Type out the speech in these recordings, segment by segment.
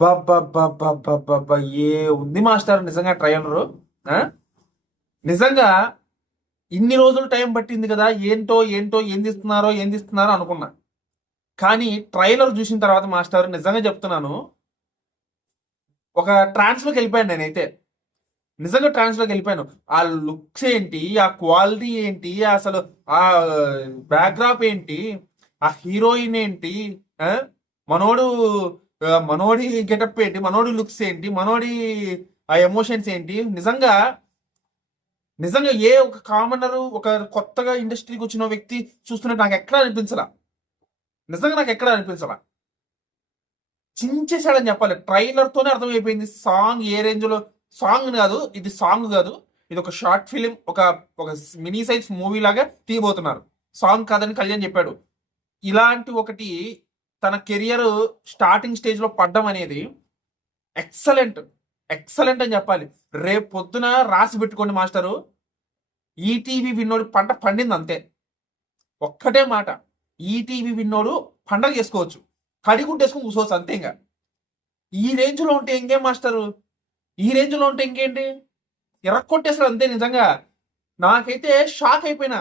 బాబా ఏ ఉంది మాస్టర్ నిజంగా ట్రైలరు. ఆ? నిజంగా ఇన్ని రోజులు టైం పట్టింది కదా, ఏంటో ఏంటో ఏం తీస్తున్నారో అనుకున్నా. కానీ ట్రైలర్ చూసిన తర్వాత మాస్టర్ నిజంగా చెప్తున్నాను, ఒక ట్రాన్స్లోకి వెళ్ళిపోయాను నేనైతే. నిజంగా ట్రాన్స్లోకి వెళ్ళిపోయాను. ఆ లుక్స్ ఏంటి, ఆ క్వాలిటీ ఏంటి, అసలు ఆ బ్యాక్డ్రాప్ ఏంటి, ఆ హీరోయిన్ ఏంటి, ఆ? మనోడు మనోడి గెటప్ ఏంటి, మనోడి లుక్స్ ఏంటి, మనోడి ఆ ఎమోషన్స్ ఏంటి. నిజంగా నిజంగా ఏ ఒక కామనర్, ఒక కొత్తగా ఇండస్ట్రీకి వచ్చిన వ్యక్తి చూస్తున్నట్టు నాకు ఎక్కడ అనిపించలా. నిజంగా నాకు ఎక్కడ అనిపించలా. చించేశాడని చెప్పాలి. ట్రైలర్ తోనే అర్థమైపోయింది సాంగ్ ఏ రేంజ్ లో. సాంగ్ కాదు ఇది, సాంగ్ కాదు ఇది, ఒక షార్ట్ ఫిలిం, ఒక ఒక మినీ సైజ్ మూవీ లాగా తీయబోతున్నారు. సాంగ్ కాదని కళ్యాణ్ చెప్పాడు. ఇలాంటి ఒకటి తన కెరియర్ స్టార్టింగ్ స్టేజ్ లో పడ్డం అనేది ఎక్సలెంట్, ఎక్సలెంట్ అని చెప్పాలి. రేపు పొద్దున రాసి పెట్టుకోండి మాస్టరు, ఈటీవీ విన్నోడు పంట పండింది అంతే. ఒక్కటే మాట, ఈటీవీ విన్నోడు పండగ చేసుకోవచ్చు, కడిగుడ్డేసుకుని కూర్చోవచ్చు అంతే. ఇంకా ఈ రేంజ్ లో ఉంటే ఇంకేం మాస్టరు, ఈ రేంజ్ లో ఉంటే ఇంకేంటి, ఎరక్కొట్టేస్తారు అంతే. నిజంగా నాకైతే షాక్ అయిపోయినా.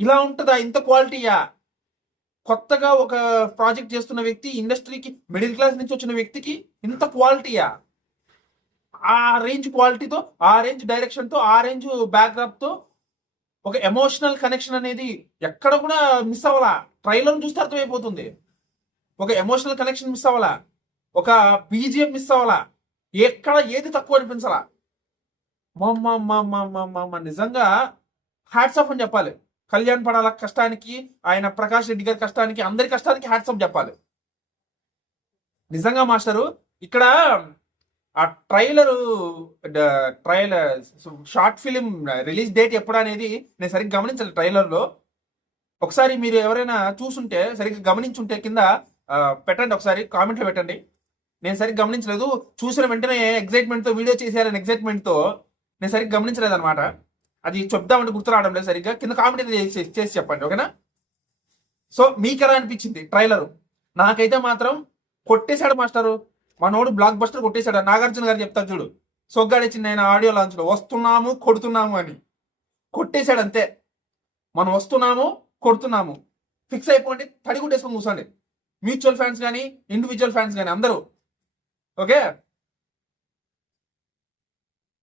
ఇలా ఉంటుందా, ఇంత క్వాలిటీయా? కొత్తగా ఒక ప్రాజెక్ట్ చేస్తున్న వ్యక్తి, ఇండస్ట్రీకి మిడిల్ క్లాస్ నుంచి వచ్చిన వ్యక్తికి ఇంత క్వాలిటీయా? ఆ రేంజ్ క్వాలిటీతో, ఆ రేంజ్ డైరెక్షన్తో, ఆ రేంజ్ బ్యాక్డ్రాప్తో ఒక ఎమోషనల్ కనెక్షన్ అనేది ఎక్కడ కూడా మిస్ అవ్వాలా. ట్రైలర్ చూస్తే అర్థమైపోతుంది. ఒక ఎమోషనల్ కనెక్షన్ మిస్ అవ్వాలా, ఒక బీజిఎం మిస్ అవ్వాలా, ఎక్కడ ఏది తక్కువ అనిపించాలా. నిజంగా హ్యాట్స్ ఆఫ్ అని చెప్పాలి. కళ్యాణ్ పడాల కష్టానికి, ఆయన ప్రకాష్ రెడ్డి గారి కష్టానికి, అందరి కష్టానికి హ్యాట్స్ ఆఫ్ చెప్పాలి. నిజంగా మాస్టరు ఇక్కడ ఆ trailer short film release date ఎప్పుడు అనేది నేను సరిగ్గా గమనించాలి. ట్రైలర్లో ఒకసారి మీరు ఎవరైనా చూసుంటే, సరిగ్గా గమనించుంటే కింద పెట్టండి, ఒకసారి కామెంట్లో పెట్టండి. నేను సరిగ్గా గమనించలేదు, చూసిన వెంటనే ఎగ్జైట్మెంట్తో వీడియో చేసేయాలని ఎగ్జైట్మెంట్తో నేను సరిగ్గా గమనించలేదు అనమాట. అది చెప్దామంటే గుర్తు రావడం లేదు సరిగ్గా. కింద కామెంట్ చేసి చెప్పండి, ఓకేనా? సో మీకు ఎలా అనిపించింది ట్రైలరు? నాకైతే మాత్రం కొట్టేశాడు మాస్టరు. మనోడు బ్లాక్ బస్టర్ కొట్టేశాడు. నాగార్జున గారు చెప్తారు చూడు, సొగ్గాడిచ్చింది ఆయన ఆడియో లాంచ్లో, వస్తున్నాము కొడుతున్నాము అని కొట్టేశాడు అంతే. మనం వస్తున్నాము కొడుతున్నాము, ఫిక్స్ అయిపోండి, తడిగుడ్డేసుకొని కూర్చోండి. మ్యూచువల్ ఫ్యాన్స్ కానీ, ఇండివిజువల్ ఫ్యాన్స్ కానీ అందరూ. ఓకే.